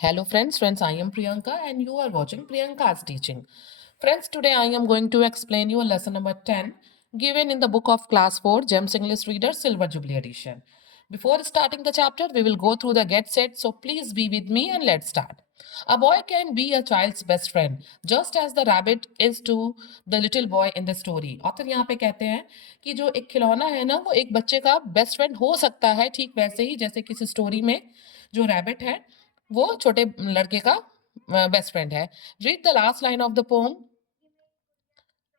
Hello friends, I am Priyanka and you are watching Priyanka's teaching. Friends, today I am going to explain you lesson number 10 given in the book of class 4 Gems English Reader Silver Jubilee edition. Before starting the chapter, we will go through the get set, so please be with me and let's start. A boy can be a child's best friend just as the rabbit is to the little boy in the story. Author यहाँ पे कहते हैं कि जो एक खिलौना है ना वो एक बच्चे का बेस्ट फ्रेंड हो सकता है ठीक वैसे ही जैसे किसी स्टोरी में जो रैबिट है वो छोटे लड़के का बेस्ट फ्रेंड है. Read the last line of the poem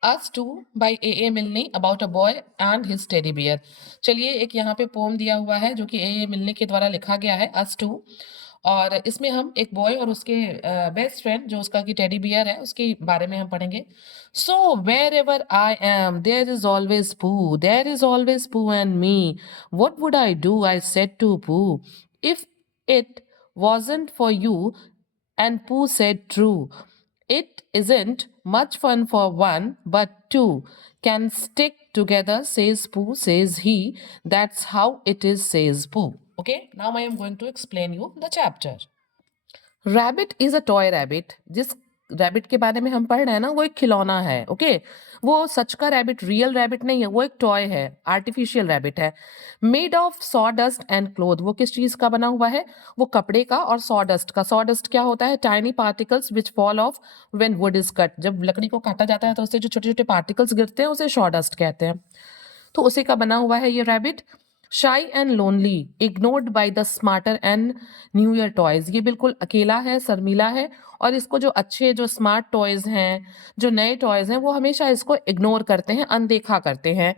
Us two by A Milne about a boy and his teddy bear. चलिए, एक यहाँ पे पोम दिया हुआ है जो कि ए मिलनी के द्वारा लिखा गया है, अस टू. और इसमें हम एक बॉय और उसके बेस्ट फ्रेंड जो उसका की टेडी बियर है उसके बारे में हम पढ़ेंगे. So wherever I am there is always Pooh, there is always Pooh and me. What would I do, I said to Pooh, if it wasn't for you? And Pooh said, true. It isn't much fun for one, but two can stick together, says Pooh, says he. That's how it is, says Pooh. Okay, now I am going to explain you the chapter. Rabbit is a toy rabbit. जिस rabbit के बारे में हम पढ़ रहे हैं ना वो एक खिलौना है. ओके, वो सच का रैबिट, रियल रैबिट नहीं है, वो एक टॉय है, आर्टिफिशियल रैबिट है. Made of saw dust and cloth. वो किस चीज का बना हुआ है? वो कपड़े का और सॉ डस्ट का. सॉ डस्ट क्या होता है? Tiny particles which fall of when would is cut. जब लकड़ी को काटा जाता है तो उससे जो छोटे छोटे पार्टिकल्स गिरते हैं उसे सॉ डस्ट कहते हैं. तो उसी का बना हुआ है ये रैबिट. शाई and lonely, ignored by the smarter and new year toys. ये बिल्कुल अकेला है, शर्मीला है, और इसको जो अच्छे जो स्मार्ट टॉयज हैं, जो नए टॉयज हैं, वो हमेशा इसको इग्नोर करते हैं, अनदेखा करते हैं.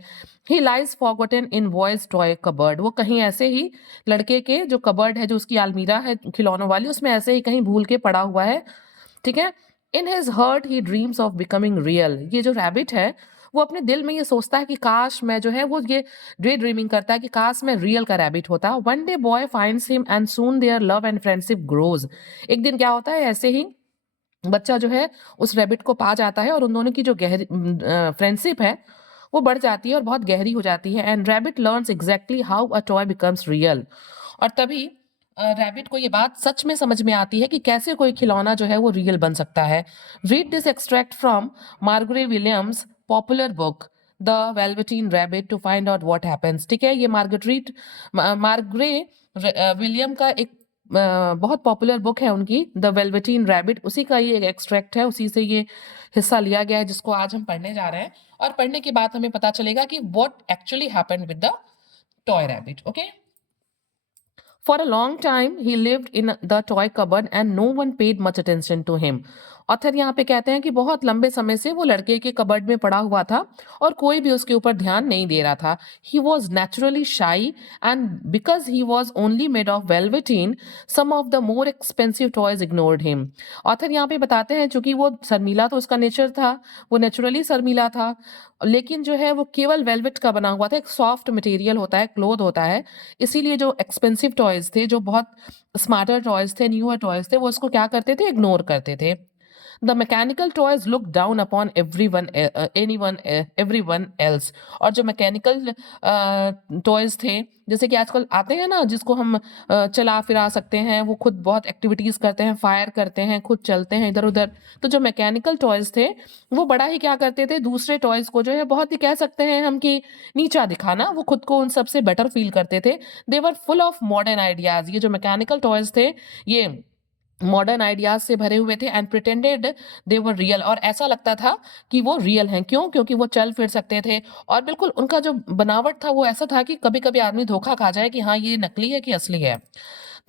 ही lies forgotten in boys toy cupboard. वो कहीं ऐसे ही लड़के के जो कबर्ड है, जो उसकी अलमीरा है खिलौनों वाली, उसमें ऐसे ही कहीं भूल के पड़ा हुआ है. ठीक है. In his heart he dreams of becoming real. ये जो रैबिट है वो अपने दिल में ये सोचता है कि काश मैं जो है वो ये डे ड्रीमिंग करता है कि काश मैं रियल का रैबिट होता. One day boy finds him and soon their love and friendship grows. एक दिन क्या होता है, ऐसे ही बच्चा जो है उस रैबिट को पा जाता है और उन दोनों की जो गहरी फ्रेंडशिप है वो बढ़ जाती है और बहुत गहरी हो जाती है. And rabbit learns exactly how a toy becomes real. और तभी रैबिट को ये बात सच में समझ में आती है कि कैसे कोई खिलौना जो है वो रियल बन सकता है. Read this extract from Margery Williams popular book the Velveteen Rabbit to find out what happens. ठीक है, ये मार्गरे विलियम का एक बहुत पॉपुलर बुक है उनकी, द वेलवेटीन रैबिट. उसी का ये एक एक्सट्रैक्ट है, उसी से ये हिस्सा लिया गया है जिसको आज हम पढ़ने जा रहे हैं. और पढ़ने के बाद हमें पता चलेगा कि what actually happened with the toy rabbit. Okay. For a long time, he lived in the toy cupboard and no one paid much attention to him. Author यहाँ पे कहते हैं कि बहुत लंबे समय से वो लड़के के कबर्ड में पड़ा हुआ था और कोई भी उसके ऊपर ध्यान नहीं दे रहा था. He was naturally shy and because he was only made of velveteen some of the more expensive toys ignored him. Author यहाँ पे बताते हैं चूंकि वो शर्मीला तो उसका नेचर था, वो नेचुरली शर्मीला था, लेकिन जो है वो केवल वेलवेट का बना हुआ था. एक सॉफ्ट मटेरियल होता है, क्लोथ होता है, इसीलिए जो एक्सपेंसिव टॉयज थे, जो बहुत स्मार्टर टॉयज थे, न्यूअर टॉयज थे, वो उसको क्या करते थे? इग्नोर करते थे. The mechanical toys look down upon everyone else. और जो मैकेनिकल टॉयज थे, जैसे कि आजकल आते हैं ना, जिसको हम चला फिरा सकते हैं, वो खुद बहुत एक्टिविटीज करते हैं, फायर करते हैं, खुद चलते हैं इधर उधर. तो जो मैकेनिकल टॉयज थे वो बड़ा ही क्या करते थे, दूसरे टॉयज को जो है बहुत ही कह सकते हैं हम कि नीचा दिखाना, वो खुद को उन सबसे बेटर फील करते थे. They were full of modern ideas. ये जो मैकेनिकल टॉयज थे ये मॉडर्न आइडियाज से भरे हुए थे and pretended they were real. और ऐसा लगता था कि वो रियल हैं. क्यों? क्योंकि वो चल फिर सकते थे और बिल्कुल उनका जो बनावट था वो ऐसा था कि कभी कभी आदमी धोखा खा जाए कि हाँ ये नकली है कि असली है.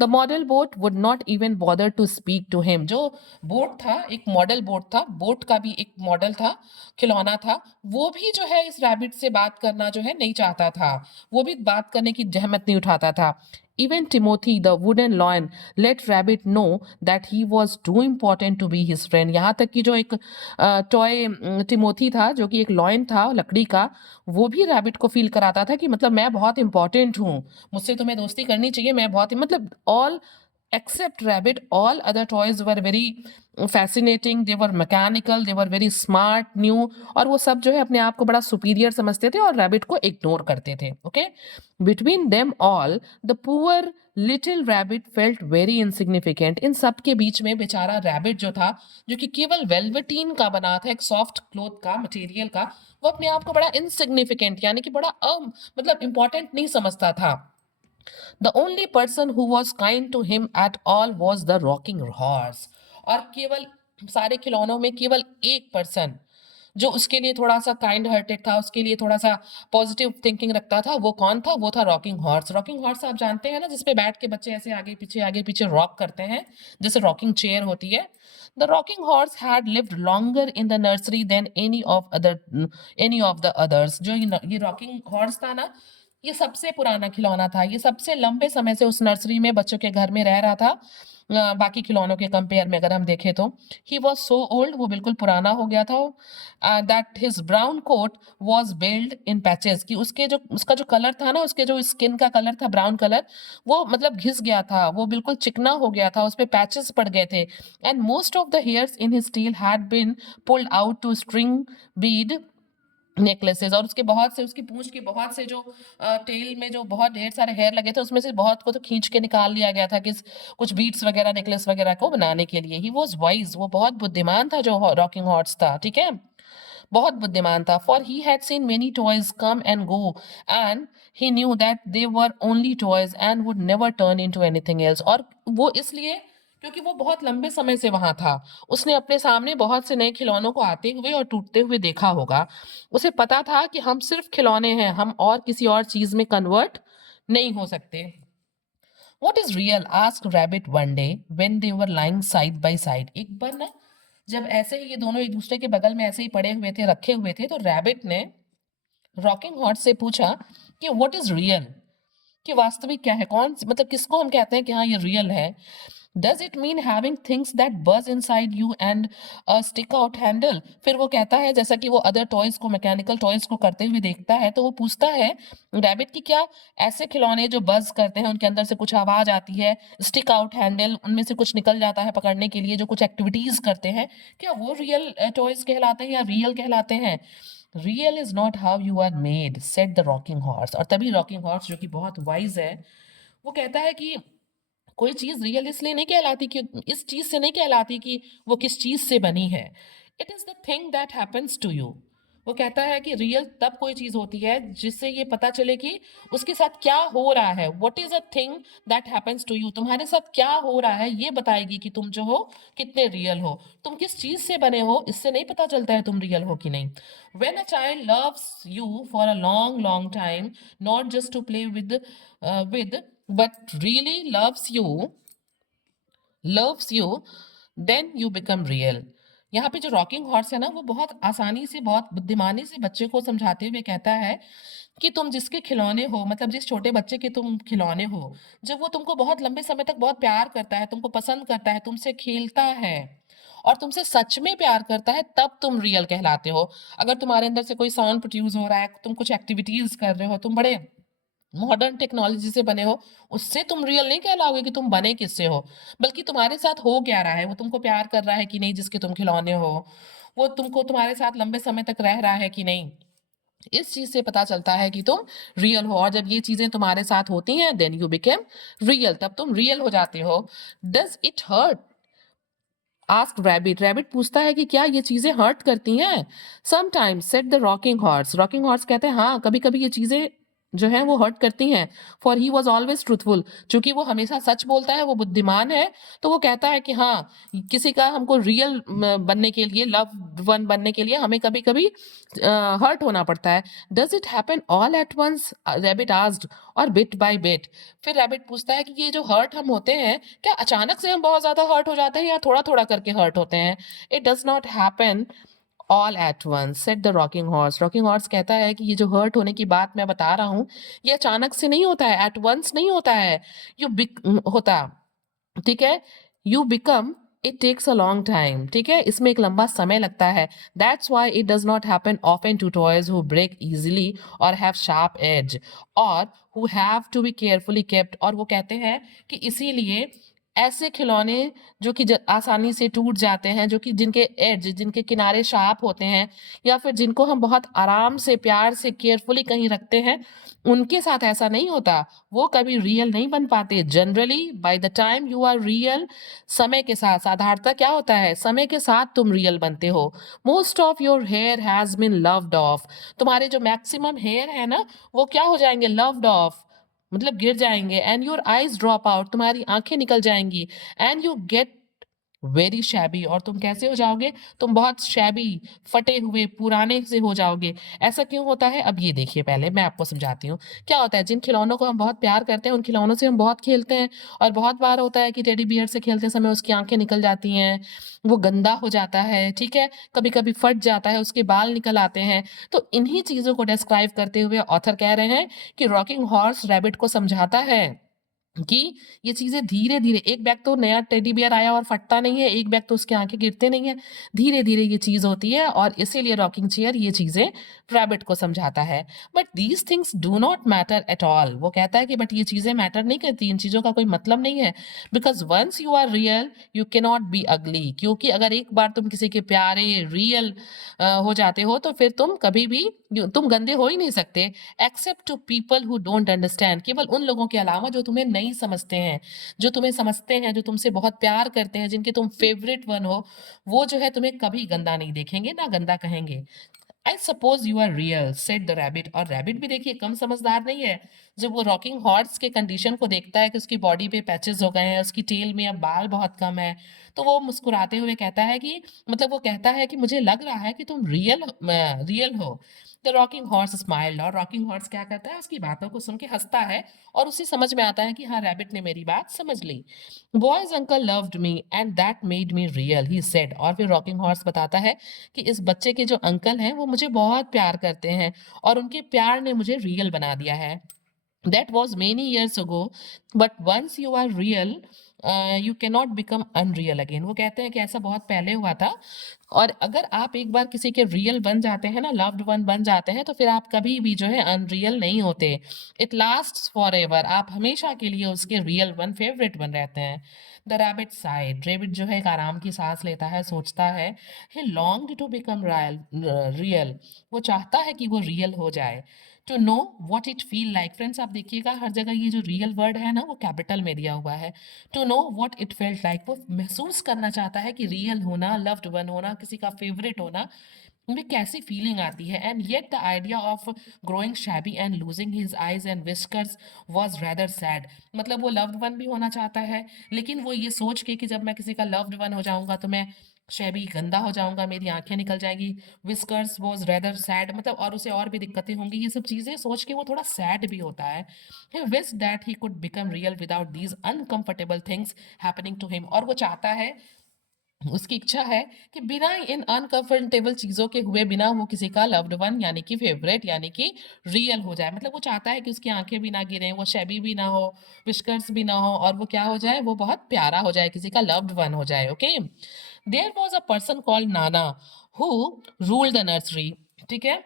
The model boat would not even bother to speak to him. जो बोट था, एक मॉडल बोट था, बोट का भी एक मॉडल था, खिलौना था, वो भी जो है इस रैबिट से बात करना जो है नहीं चाहता था, वो भी बात करने की जहमत नहीं उठाता था. Even Timothy, the wooden lion, let Rabbit know that he was too important to be his friend. यहाँ तक कि जो एक टॉय टिमोथी था, जो कि एक लॉयन था लकड़ी का, वो भी रैबिट को फील कराता था कि मतलब मैं बहुत इंपॉर्टेंट हूँ, मुझसे तुम्हें दोस्ती करनी चाहिए, मैं बहुत मतलब all except rabbit, all other toys were very fascinating, they were mechanical, they were very smart, new, और वो सब जो है अपने आप को बड़ा सुपीरियर समझते थे और रैबिट को इग्नोर करते थे. Okay, between them all the poor little rabbit felt very insignificant. इन सब के बीच में बेचारा रैबिट जो था, जो कि केवल वेलवेटीन का बना था, एक सॉफ्ट क्लोथ का मटेरियल का, वो अपने आप को बड़ा इनसिग्निफिकेंट यानी कि बड़ा मतलब इंपॉर्टेंट नहीं समझता था. The only person who was kind to him at all was the rocking horse. और केवल सारे खिलौनों में केवल एक पर्सन जो उसके लिए थोड़ा सा काइंड हार्टेड था, उसके लिए थोड़ा सा पॉजिटिव थिंकिंग रखता था, वो कौन था? वो था रॉकिंग हॉर्स. रॉकिंग हॉर्स आप जानते हैं ना, जिसपे बैठ के बच्चे ऐसे आगे पीछे रॉक करते हैं, जैसे रॉकिंग चेयर होती है. The rocking horse had lived longer in the nursery than any of the others. जो ये रॉकिंग हॉर्स था ना, ये सबसे पुराना खिलौना था, ये सबसे लंबे समय से उस नर्सरी में बच्चों के घर में रह रहा था. बाकी खिलौनों के कंपेयर में अगर हम देखें तो ही वॉज सो ओल्ड, वो बिल्कुल पुराना हो गया था. That his brown coat was build in patches, कि उसका जो कलर था ना, उसके जो स्किन का कलर था ब्राउन कलर, वो मतलब घिस गया था, वो बिल्कुल चिकना हो गया था, उस पर पैचेस पड़ गए थे. And most of the hairs in his tail had been pulled out to string bead necklaces. और उसकी पूंछ के बहुत से जो टेल में जो बहुत ढेर सारे हेयर लगे थे, उसमें से बहुत को तो खींच के निकाल लिया गया था कि कुछ बीट्स वगैरह नेकलेस वगैरह को बनाने के लिए. ही वॉज वाइज, वो बहुत बुद्धिमान था जो रॉकिंग हॉर्स था. ठीक है, बहुत बुद्धिमान था. For he had seen many toys come and go and he knew that they were only toys and would never turn into anything else. और वो इसलिए क्योंकि वो बहुत लंबे समय से वहां था, उसने अपने सामने बहुत से नए खिलौनों को आते हुए और टूटते हुए देखा होगा. उसे पता था कि हम सिर्फ खिलौने हैं, हम और किसी और चीज में कन्वर्ट नहीं हो सकते. What is real? asked Rabbit one day when they were lying side by side. एक बार ना, जब ऐसे ही ये दोनों एक दूसरे के बगल में ऐसे ही पड़े हुए थे, रखे हुए थे, तो रैबिट ने रॉकिंग हॉर्स से पूछा कि व्हाट इज रियल, कि वास्तविक क्या है, कौन मतलब किसको हम कहते हैं कि हाँ ये रियल है. Does it mean having things that buzz inside you and stick out handle. फिर वो कहता है, जैसा कि वो अदर टॉयज को, मैकेनिकल टॉयज को करते हुए देखता है, तो वो पूछता है रैबिट की क्या ऐसे खिलौने जो बज करते हैं, उनके अंदर से कुछ आवाज आती है, स्टिक आउट हैंडल, उनमें से कुछ निकल जाता है पकड़ने के लिए, जो कुछ एक्टिविटीज करते हैं, क्या वो रियल टॉयज कहलाते हैं या रियल कहलाते हैं? Real is not how you are made, said the rocking horse. और तभी रॉकिंग हॉर्स, जो कि बहुत वाइज है, वो कहता है कि कोई चीज रियल इसलिए नहीं कहलाती कि इस चीज से नहीं कहलाती कि वो किस चीज से बनी है. It is the thing that happens to you. वो कहता है कि रियल तब कोई चीज होती है जिससे ये पता चले कि उसके साथ क्या हो रहा है. What is a thing that happens to you, तुम्हारे साथ क्या हो रहा है ये बताएगी कि तुम जो हो कितने रियल हो. तुम किस चीज से बने हो, इससे नहीं पता चलता है तुम रियल हो कि नहीं. When a child loves you for a long long time, not just to play with but really loves you, then you become real. यहाँ पे जो रॉकिंग हॉर्स है ना, वो बहुत आसानी से, बहुत बुद्धिमानी से बच्चे को समझाते हुए कहता है कि तुम जिसके खिलौने हो, मतलब जिस छोटे बच्चे के तुम खिलौने हो, जब वो तुमको बहुत लंबे समय तक बहुत प्यार करता है, तुमको पसंद करता है, तुमसे खेलता है और तुमसे सच में प्यार करता है, तब तुम रियल कहलाते हो. अगर तुम्हारे अंदर से कोई साउंड प्रोड्यूस हो रहा है, तुम कुछ एक्टिविटीज कर रहे हो, तुम बड़े मॉडर्न टेक्नोलॉजी से बने हो, उससे तुम रियल नहीं कहलाओगे कि तुम बने किससे हो, बल्कि तुम्हारे साथ हो क्या रहा है, वो तुमको प्यार कर रहा है कि नहीं जिसके तुम खिलौने हो, वो तुमको तुम्हारे साथ लंबे समय तक रह रहा है कि नहीं. इस चीज से पता चलता है कि तुम रियल हो. और जब ये चीजें तुम्हारे साथ होती हैं, देन यू बिकेम रियल, तब तुम रियल हो जाते हो. Does it hurt, ask rabbit. Rabbit पूछता है कि क्या ये चीजें हर्ट करती हैं? Sometimes, said the rocking horse. Rocking horse कहते हैं हाँ, कभी कभी ये चीजें जो है वो हर्ट करती हैं. For he was always truthful, चूंकि वो हमेशा सच बोलता है, वो बुद्धिमान है, तो वो कहता है कि हाँ, किसी का हमको रियल बनने के लिए, लव वन बनने के लिए हमें कभी कभी हर्ट होना पड़ता है. Does it happen all at once, rabbit asked, or bit by bit. फिर रैबिट पूछता है कि ये जो हर्ट हम होते हैं, क्या अचानक से हम बहुत ज्यादा हर्ट हो जाते हैं या थोड़ा थोड़ा करके हर्ट होते हैं? It does not happen all at once, said the rocking horse. Rocking horse कहता है कि ये जो हर्ट होने की बात मैं बता रहा हूँ, ये अचानक से नहीं होता है, एट वंस नहीं होता है, यू होता, ठीक है, you become, it takes a long time. ठीक है, इसमें एक लंबा समय लगता है. That's why it does not happen often to toys who break easily or have sharp edge or who have to be carefully kept. और वो कहते हैं कि इसीलिए ऐसे खिलौने जो कि आसानी से टूट जाते हैं, जो कि जिनके एड्ज, जिनके किनारे शार्प होते हैं, या फिर जिनको हम बहुत आराम से, प्यार से, केयरफुली कहीं रखते हैं, उनके साथ ऐसा नहीं होता। वो कभी रियल नहीं बन पाते। Generally by the time you are real, समय के साथ, साधारणतः क्या होता है, समय के साथ तुम रियल बनते हो। Most of your hair has been loved off. तुम्हारे जो मैक्सिमम हेयर है ना, वो क्या हो जाएंगे, लव्ड ऑफ, मतलब गिर जाएंगे। And your eyes drop out, तुम्हारी आंखें निकल जाएंगी। And you get very shabby, और तुम कैसे हो जाओगे, तुम बहुत शैबी, फटे हुए, पुराने से हो जाओगे। ऐसा क्यों होता है, अब ये देखिए, पहले मैं आपको समझाती हूँ। क्या होता है, जिन खिलौनों को हम बहुत प्यार करते हैं, उन खिलौनों से हम बहुत खेलते हैं, और बहुत बार होता है कि टेडी बियर से खेलते समय उसकी आंखें निकल जाती हैं, वो गंदा हो जाता है, ठीक है, कभी कभी फट जाता है, उसके बाल निकल आते हैं। तो इन्हीं चीजों को डिस्क्राइब करते हुए ऑथर कह रहे हैं कि रॉकिंग हॉर्स रैबिट को समझाता है कि ये चीज़ें धीरे-धीरे, एक बैग तो नया टेडी बियर आया और फटता नहीं है, एक बैग तो उसकी आँखें गिरते नहीं है। धीरे-धीरे ये चीज़ होती है, और इसीलिए रॉकिंग चेयर ये चीज़ें रैबिट को समझाता है। But these things do not matter at all. वो कहता है कि बट ये चीज़ें मैटर नहीं करती, इन चीज़ों का कोई मतलब नहीं है। Because once you are real, you can not be ugly. क्योंकि अगर एक बार तुम किसी के प्यारे, रियल हो जाते हो, तो फिर तुम कभी भी तुम गंदे हो ही नहीं सकते। Except to people who don't understand, केवल उन लोगों के अलावा जो तुम्हें नहीं समझते हैं। जो तुम्हें समझते हैं, जो तुमसे बहुत प्यार करते हैं, जिनके तुम फेवरेट वन हो, वो जो है तुम्हें कभी गंदा नहीं देखेंगे, ना गंदा कहेंगे। I suppose you are real, said the rabbit. और रैबिट भी देखिए कम समझदार नहीं है। जब वो रॉकिंग हॉर्स के कंडीशन को देखता है कि उसकी बॉडी पे पैचेस हो गए हैं, उसकी टेल में अब बाल बहुत कम है, तो वो मुस्कुराते हुए कहता है कि, मतलब वो कहता है कि मुझे लग रहा है कि तुम रियल हो। द रॉकिंग हॉर्स स्माइल्ड, और रॉकिंग हॉर्स क्या करता है, उसकी बातों को सुन के हंसता है, और उसे समझ में आता है कि हाँ, रैबिट ने मेरी बात समझ ली। Boy's uncle loved me and that made me real, he said. और फिर रॉकिंग हॉर्स बताता है कि इस बच्चे के जो अंकल हैं, वो मुझे बहुत प्यार करते हैं, और उनके प्यार ने मुझे रियल बना दिया है। That was many years ago, but once you are real, you cannot become unreal again। वो कहते हैं कि ऐसा बहुत पहले हुआ था, और अगर आप एक बार किसी के रियल बन जाते हैं ना, लव्ड वन बन जाते हैं, तो फिर आप कभी भी जो है अनरियल नहीं होते। इट लास्ट्स फॉर एवर, आप हमेशा के लिए उसके रियल वन, फेवरेट वन रहते हैं। द रैबिट साइड, रैबिट जो है एक आराम की सांस लेता है, सोचता है। He longed to become real, वो चाहता है कि वो रियल हो जाए। To know what it feel like, friends आप देखिएगा हर जगह ये जो रियल वर्ड है ना, वो कैपिटल में दिया हुआ है। To know what it felt like, वो महसूस करना चाहता है कि रियल होना, लव्ड वन होना, किसी का फेवरेट होना, में कैसी फीलिंग आती है। And yet the idea of growing shabby and losing his eyes and whiskers was rather sad. मतलब वो लव्ड वन भी होना चाहता है, लेकिन वो ये सोच के कि जब मैं किसी का लव्ड वन हो जाऊंगा तो मैं शैबी, गंदा हो जाऊंगा, मेरी आंखें निकल जाएंगी। विस्कर्स वॉज रेदर सैड, मतलब और उसे और भी दिक्कतें होंगी, ये सब चीज़ें सोच के वो थोड़ा सैड भी होता है। He wish that he could become real without these uncomfortable things happening to him. और वो चाहता है, उसकी इच्छा है कि बिना इन अनकंफर्टेबल चीज़ों के हुए बिना वो किसी का लव्ड वन, यानी कि फेवरेट, यानी कि रियल हो जाए। मतलब वो चाहता है कि उसकी आंखें भी ना गिरें, वो शैबी भी ना हो, विस्कर्स भी ना हो, और वो क्या हो जाए, वो बहुत प्यारा हो जाए, किसी का लव्ड वन हो जाए। Okay, there was a person called Nana who rule the nursery. ठीक है,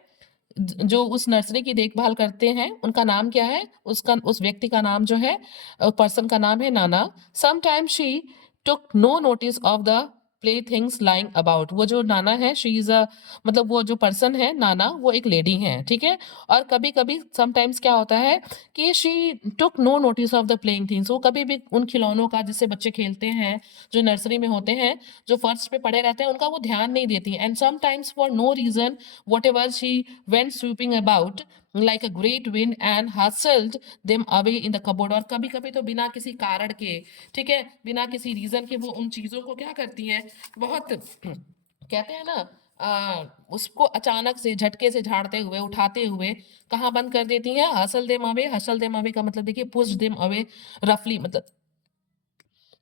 जो उस नर्सरी की देखभाल करते हैं, उनका नाम क्या है, उसका, उस व्यक्ति का नाम जो है, पर्सन का नाम है Nana. Sometime she took no notice of the play things lying about. वो जो नाना है, शी इज अ, मतलब वो जो पर्सन है नाना, वो एक लेडी है, ठीक है। और कभी कभी समटाइम्स क्या होता है कि she took no notice of the playing things, वो कभी भी उन खिलौनों का जिससे बच्चे खेलते हैं, जो नर्सरी में होते हैं, जो फर्श पे पड़े रहते हैं, उनका वो ध्यान नहीं देती। And sometimes for no reason whatever she went sweeping about like a great wind and hustled them away in the cupboard। और कभी कभी तो बिना किसी कारण के, ठीक है, बिना किसी रीजन के वो उन चीजों को क्या करती हैं, बहुत कहते हैं ना, उसको अचानक से झटके से झाड़ते हुए, उठाते हुए कहाँ बंद कर देती हैं, hustle them away. Hustle them away का मतलब देखिए, पुश देम अवे, रफली, मतलब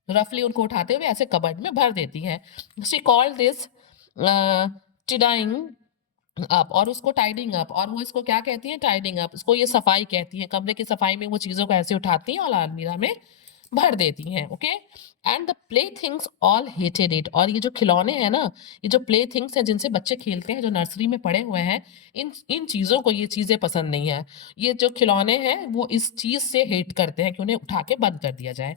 रफली उनको उठाते हुए ऐसे कबर्ड में भर देती हैं। शी कॉल्ड दिस टिडाइंग अप, और उसको टाइडिंग अप, और वो इसको क्या कहती हैं, टाइडिंग अप, इसको ये सफाई कहती हैं। कमरे की सफाई में वो चीज़ों को ऐसे उठाती हैं और अलमीरा में भर देती हैं। Okay, and the play things all hated it. और ये जो खिलौने हैं ना, ये जो प्ले थिंग्स हैं जिनसे बच्चे खेलते हैं, जो नर्सरी में पड़े हुए हैं, इन इन चीज़ों को ये चीज़ें पसंद नहीं है। ये जो खिलौने हैं वो इस चीज़ से हेट करते हैं कि उन्हें उठा के बंद कर दिया जाए।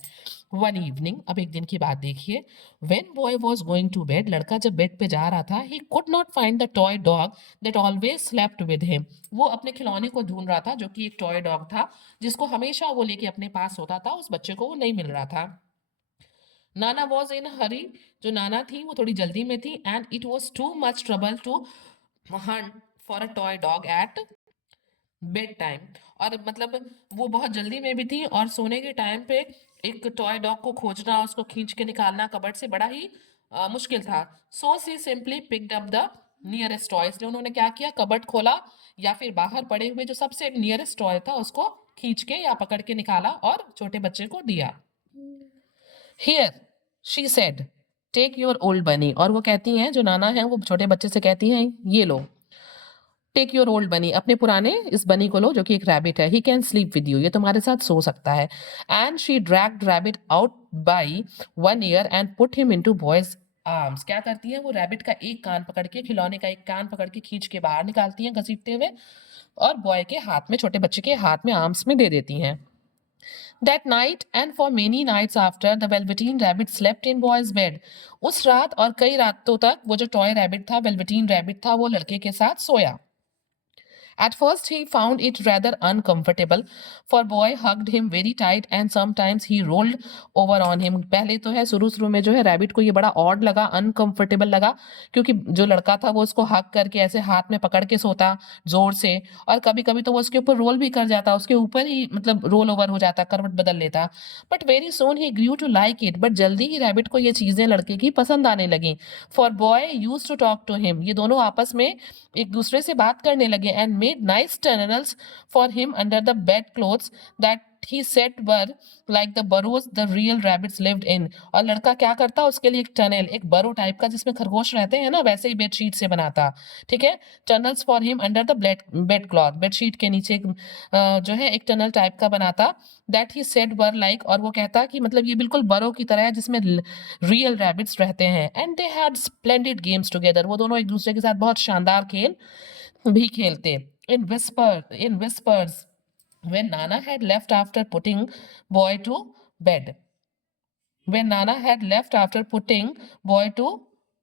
वन इवनिंग, अब एक दिन की बात देखिए, when boy was going to bed, लड़का जब बेड पे जा रहा था, he could not find the toy dog that always slept with him. वो अपने खिलौने को ढूंढ रहा था जो कि एक टॉय डॉग था जिसको हमेशा वो लेके अपने पास होता था, उस बच्चे को वो नहीं मिल रहा था। नाना वॉज इन हरी, जो नाना थी वो थोड़ी जल्दी में थी, and it was too much trouble to hunt for a toy dog at bed time. और मतलब वो बहुत जल्दी में भी थी और सोने के टाइम पे एक टॉय डॉग को खोजना, उसको खींच के निकालना कबर्ड से बड़ा ही मुश्किल था। So she simply picked up the nearest toy, इसलिए उन्होंने क्या किया, कबर्ड खोला या फिर बाहर पड़े हुए जो सबसे नियरेस्ट टॉय था उसको खींच के या पकड़ के निकाला और छोटे बच्चे को दिया। Here she said, take your old bunny, और वो कहती हैं, जो नाना है वो छोटे बच्चे से कहती हैं, ये लो, टेक योर ओल्ड बनी, अपने पुराने इस बनी को लो जो कि एक रैबिट है, he can sleep with you, ये तुम्हारे साथ सो सकता है। And she dragged rabbit out by one year and put him into boys arms. क्या करती है वो, रैबिट का एक कान पकड़ के, खिलौने का एक कान पकड़ के खींच के बाहर निकालती हैं घसीटते हुए, और बॉय के हाथ में, छोटे बच्चे के हाथ में, आर्म्स में दे देती हैं। That night and for many nights after, the Velveteen Rabbit slept in boy's bed. उस रात और कई रातों तक वो जो टॉय रैबिट था, वेलवेटीन रैबिट था, वो लड़के के साथ सोया। At first, he found it rather uncomfortable, for boy hugged him very tight and sometimes he rolled over on him. पहले तो है शुरू में जो है रैबिट को ये बड़ा ऑड लगा, अनकंफर्टेबल लगा, क्योंकि जो लड़का था वो उसको हग करके ऐसे हाथ में पकड़ के सोता जोर से, और कभी कभी तो वो उसके ऊपर रोल भी कर जाता, उसके ऊपर ही मतलब रोल ओवर हो जाता, करवट बदल लेता। But very soon he grew to like it, but जल्दी ही रैबिट को ये चीजें लड़के की पसंद आने लगी। For boy used to talk to him, ये दोनों आपस में एक दूसरे से बात करने लगे, and made nice tunnels for him under the bed clothes that he set were like the burrows the real rabbits lived in. और लड़का क्या करता, उसके लिए एक टनल, एक बरो टाइप का जिसमें खरगोश रहते हैं ना, वैसे ही बेडशीट से बनाता। ठीक है, tunnels for him under the bed cloth, bedsheet के नीचे जो है एक टनल टाइप का बनाता, that he said were like, और वो कहता कि मतलब ये बिल्कुल बरो की तरह है जिसमें रियल रैबिट्स रहते हैं। And they had splendid games together, वो दोनों एक दूसरे के साथ बहुत शानदार खेल भी खेलते। इन whispers when Nana had left after putting boy to bed. When Nana had left after putting boy to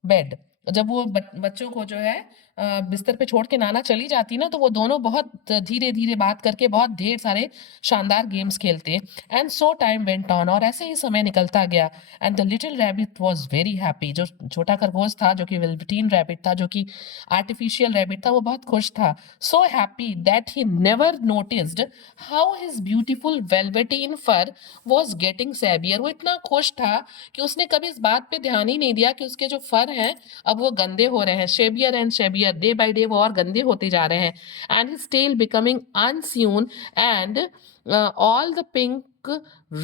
bed. जब वो बच्चों को जो है बिस्तर पे छोड़ के नाना चली जाती ना, तो वो दोनों बहुत धीरे धीरे बात करके बहुत ढेर सारे शानदार गेम्स खेलते। And so time went on, और ऐसे ही समय निकलता गया। And the little rabbit was very happy, जो छोटा खरगोश था जो कि वेलवेटीन रैबिट था, जो कि आर्टिफिशियल रैबिट था, वो बहुत खुश था। So happy that he never noticed how his beautiful velveteen fur was getting shabbier. वो इतना खुश था कि उसने कभी इस बात पे ध्यान ही नहीं दिया कि उसके जो फर हैं अब वो गंदे हो रहे हैं, shabbier and shabbier, day by day वो और गंदे होते जा रहे हैं। And his tail becoming unsewn and all the pink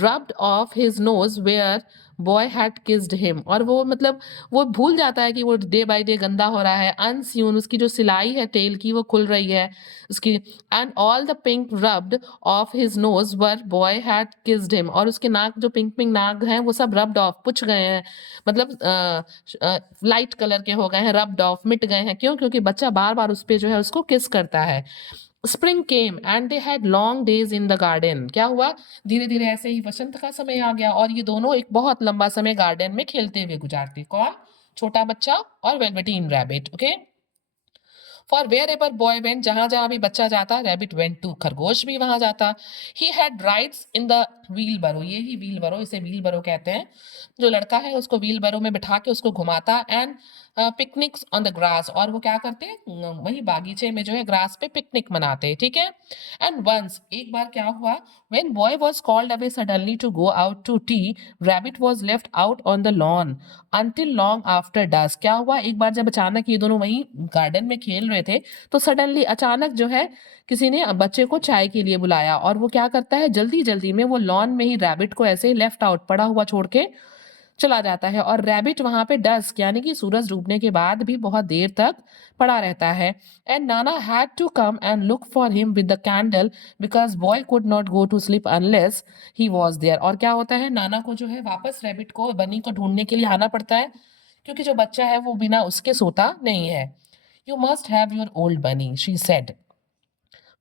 rubbed off his nose where boy had kissed him। और वो मतलब वो भूल जाता है कि वो डे बाय डे गंदा हो रहा है। अनस्यून, उसकी जो सिलाई है टेल की वो खुल रही है उसकी। And all the pink rubbed of his nose were boy had kissed him, और उसके नाक जो पिंक पिंक नाक हैं वो सब रब्ड ऑफ, पुछ गए हैं, मतलब लाइट कलर के हो गए हैं, रब्ड ऑफ, मिट गए हैं। क्यों? क्योंकि बच्चा बार बार उस पे जो है उसको किस करता है। Spring came and they had long days in the garden. क्या हुआ, धीरे धीरे ऐसे ही वसंत का समय आ गया और ये दोनों एक बहुत लंबा समय गार्डन में खेलते हुए गुजारते। कौन? छोटा बच्चा और velveteen rabbit. Okay, for wherever boy went, जहां जहां भी बच्चा जाता, रैबिट वेंट टू, खरगोश भी वहां जाता। He had rides in the wheel बरो, ये ही व्हील बरो, इसे व्हील बरो कहते हैं। जो लड़का है उसको व्हील बरो में बिठा के उसको घुमाता। And picnics on the grass, और वो क्या करते हैं, वही बागीचे में जो है ग्रास पे पिकनिक मनाते। ठीक है। एंड वंस, एक बार क्या हुआ, when boy was called away suddenly to go out to tea, rabbit was left out on the lawn until long after dusk. क्या हुआ, एक बार जब अचानक ये दोनों वहीं गार्डन में खेल रहे थे, तो सडनली अचानक जो है किसी ने बच्चे को चाय के लिए बुलाया, और वो क्या करता है, जल्दी जल्दी में वो लॉन में ही रैबिट को ऐसे लेफ्ट आउट पड़ा हुआ छोड़ के चला जाता है। और रैबिट वहां पे डस्क यानी कि सूरज डूबने के बाद भी बहुत देर तक पड़ा रहता है। And Nana had to come and look for him with the candle because boy could not go to sleep unless he was there. और क्या होता है, नाना को जो है वापस रैबिट को, बनी को ढूंढने के लिए आना पड़ता है, क्योंकि जो बच्चा है वो बिना उसके सोता नहीं है। You must have your old bunny, she said.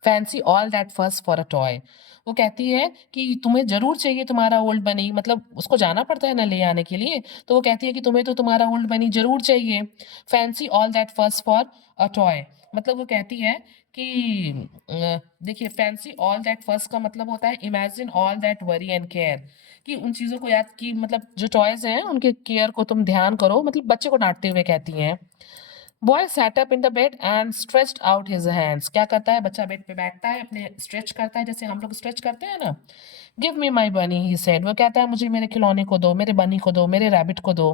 Fancy all that first for a toy. वो कहती है कि तुम्हें ज़रूर चाहिए तुम्हारा ओल्ड बनी, मतलब उसको जाना पड़ता है ना ले आने के लिए, तो वो कहती है कि तुम्हें तो तुम्हारा ओल्ड बनी ज़रूर चाहिए। Fancy all that first for a toy, मतलब वो कहती है कि देखिए फैंसी ऑल दैट फर्स्ट का मतलब होता है imagine all that worry and care, कि उन चीज़ों को याद की, मतलब जो टॉयज़ हैं उनके केयर को तुम ध्यान करो, मतलब बच्चे को डांटते हुए कहती हैं। Boy sat up in the bed and stretched out his hands. क्या करता है बच्चा, बेड पे बैठता है, अपने स्ट्रेच करता है जैसे हम लोग स्ट्रेच करते हैं ना। गिव मी माई बनी ही सेड, वो कहता है मुझे मेरे खिलौने को दो, मेरे बनी को दो, मेरे रैबिट को दो।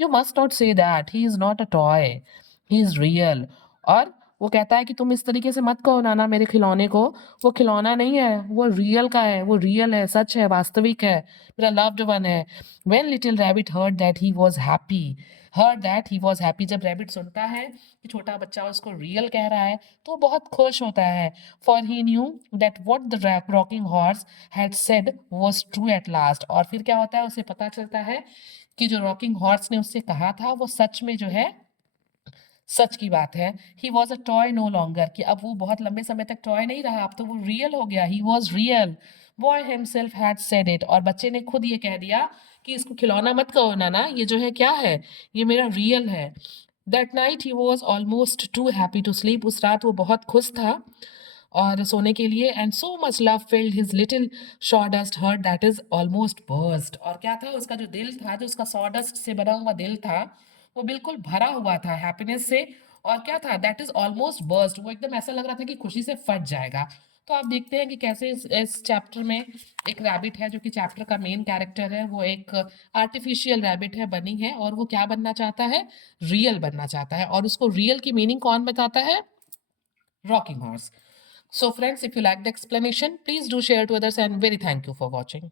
You must not say that, he is not a toy, he is real. और वो कहता है कि तुम इस तरीके से मत कहो नाना मेरे खिलौने को, वो खिलौना नहीं है, वो रियल का है, वो रियल है, सच है, वास्तविक है, मेरा लव्ड वन है। When little rabbit heard that he was happy, heard that he was happy, जब रैबिट सुनता है कि छोटा बच्चा उसको रियल कह रहा है तो वो बहुत खुश होता है। For he knew that what the rocking horse had said was true at last, और फिर क्या होता है उसे पता चलता है कि जो रॉकिंग हॉर्स ने उससे कहा था वो सच में जो है सच की बात है। He was a toy no longer, कि अब वो बहुत लंबे समय तक टॉय नहीं रहा, अब तो वो रियल हो गया। He was real, boy himself had said it, और बच्चे ने खुद ये कह दिया कि इसको खिलौना मत कहो नाना, ये जो है क्या है, ये मेरा रियल है। That night he was almost too happy to sleep, उस रात वो बहुत खुश था और सोने के लिए। And so much love filled his little sawdust heart that is almost burst, और क्या था उसका जो दिल था, जो उसका सॉडस्ट से बना हुआ दिल था, वो बिल्कुल भरा हुआ था हैप्पीनेस से। और क्या था, दैट इज ऑलमोस्ट बर्स्ट, वो एकदम ऐसा लग रहा था कि खुशी से फट जाएगा। तो आप देखते हैं कि कैसे इस चैप्टर में एक रैबिट है जो कि चैप्टर का मेन कैरेक्टर है, वो एक आर्टिफिशियल रैबिट है, बनी है, और वो क्या बनना चाहता है, रियल बनना चाहता है। और उसको रियल की मीनिंग कौन बताता है, rocking horse. So friends, if you like the explanation, please do share to others, and very thank you for watching.